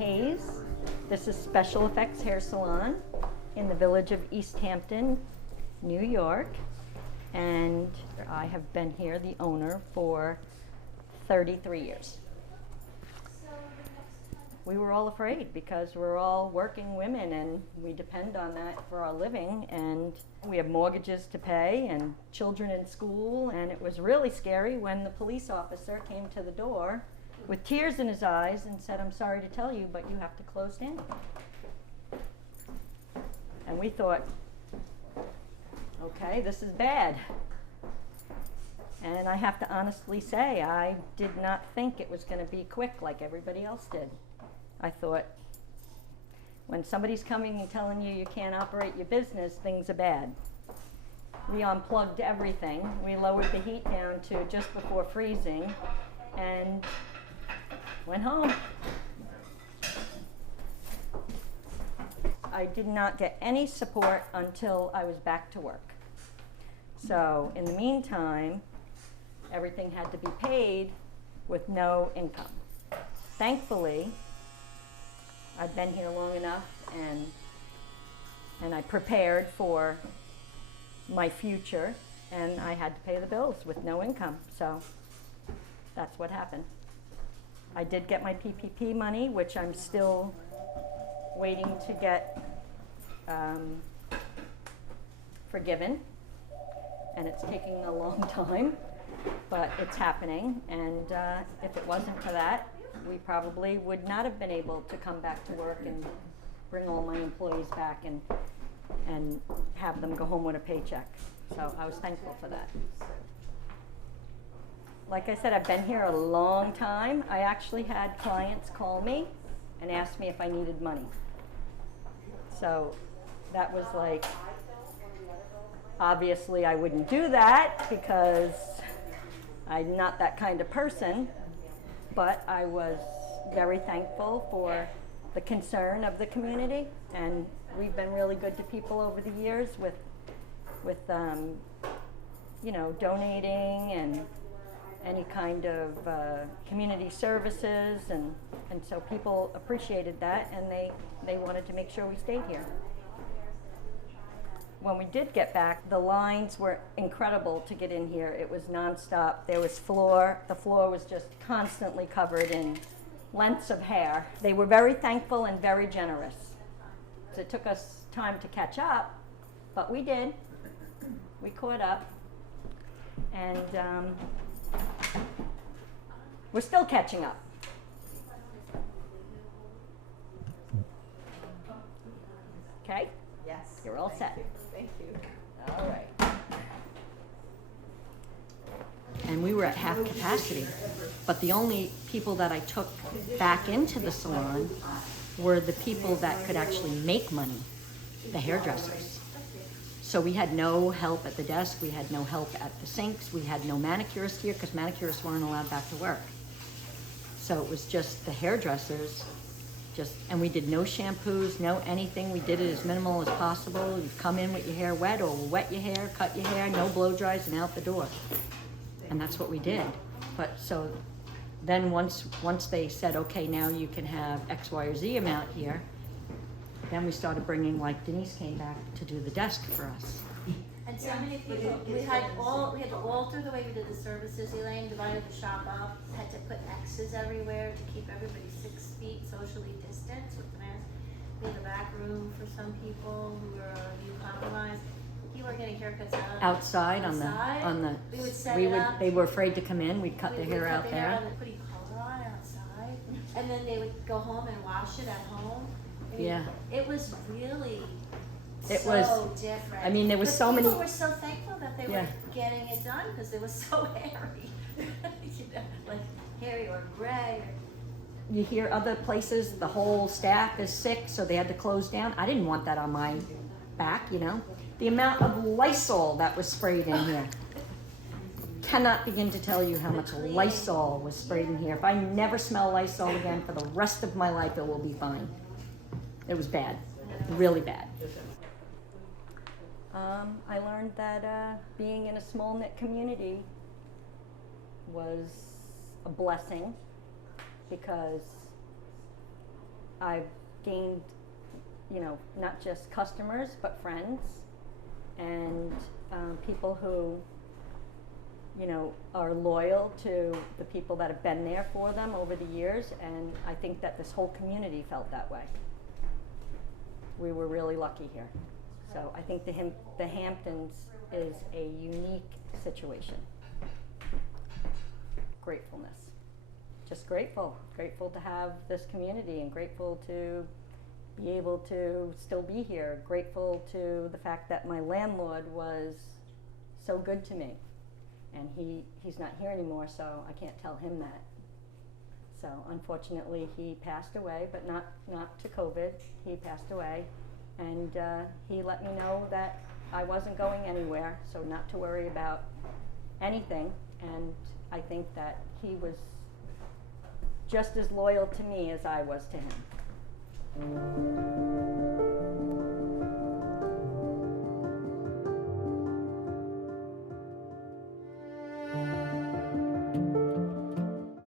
Hayes. This is Special Effects Hair Salon in the village of East Hampton, New York. And I have been here, the owner, for 33 years. We were all afraid because we're all working women and we depend on that for our living, and we have mortgages to pay and children in school, and it was really scary when the police officer came to the door with tears in his eyes and said, "I'm sorry to tell you, but you have to close down." And we thought, okay, this is bad. And I have to honestly say, I did not think it was going to be quick like everybody else did. I thought, when somebody's coming and telling you you can't operate your business, things are bad. We unplugged everything. We lowered the heat down to just before freezing and went home. I did not get any support until I was back to work. So in the meantime, everything had to be paid with no income. Thankfully, I'd been here long enough and I prepared for my future, and I had to pay the bills with no income. So that's what happened. I did get my PPP money, which I'm still waiting to get forgiven, and it's taking a long time, but it's happening. And if it wasn't for that, we probably would not have been able to come back to work and bring all my employees back and have them go home with a paycheck. So I was thankful for that. Like I said, I've been here a long time. I actually had clients call me and ask me if I needed money. So that was like, obviously I wouldn't do that because I'm not that kind of person, but I was very thankful for the concern of the community, and we've been really good to people over the years with you know, donating and any kind of community services, and so people appreciated that, and they wanted to make sure we stayed here. When we did get back, the lines were incredible to get in here. It was nonstop. There was the floor was just constantly covered in lengths of hair. They were very thankful and very generous. So it took us time to catch up, but we did. We caught up, and we're still catching up. Okay? Yes. You're all set. Thank you. All right. And we were at half capacity, but the only people that I took back into the salon were the people that could actually make money, the hairdressers. So we had no help at the desk, we had no help at the sinks, we had no manicurists here because manicurists weren't allowed back to work. So it was just the hairdressers, and we did no shampoos, no anything. We did it as minimal as possible. You'd come in with your hair wet or wet your hair, cut your hair, no blow dries, and out the door. And that's what we did. But so then once they said, okay, now you can have X, Y, or Z amount here, then we started bringing, like Denise came back to do the desk for us. And so many people, we had all through the way we did the services. Elaine divided the shop up, had to put X's everywhere to keep everybody 6 feet socially distanced with the mask. We had a back room for some people who were immunocompromised. People were getting haircuts outside on the. We would set it up. They were afraid to come in. We'd cut their hair out there. And put color on outside, and then they would go home and wash it at home. I mean, Yeah. It was really. It so was different. I mean, there was so many. People were so thankful that they were getting it done because it was so hairy, you know, like hairy or gray. You hear other places, the whole staff is sick, so they had to close down. I didn't want that on my back, you know. The amount of Lysol that was sprayed in here. Cannot begin to tell you how much Lysol was sprayed in here. If I never smell Lysol again for the rest of my life, it will be fine. It was bad, really bad. I learned that being in a small knit community was a blessing because I've gained, you know, not just customers, but friends, and people who, you know, are loyal to the people that have been there for them over the years, and I think that this whole community felt that way. We were really lucky here. So I think the Hamptons is a unique situation. Gratefulness. Just grateful. Grateful to have this community and grateful to be able to still be here. Grateful to the fact that my landlord was so good to me. And he's not here anymore, so I can't tell him that. So unfortunately he passed away, but not to COVID. He passed away, and he let me know that I wasn't going anywhere, so not to worry about anything. And I think that he was just as loyal to me as I was to him.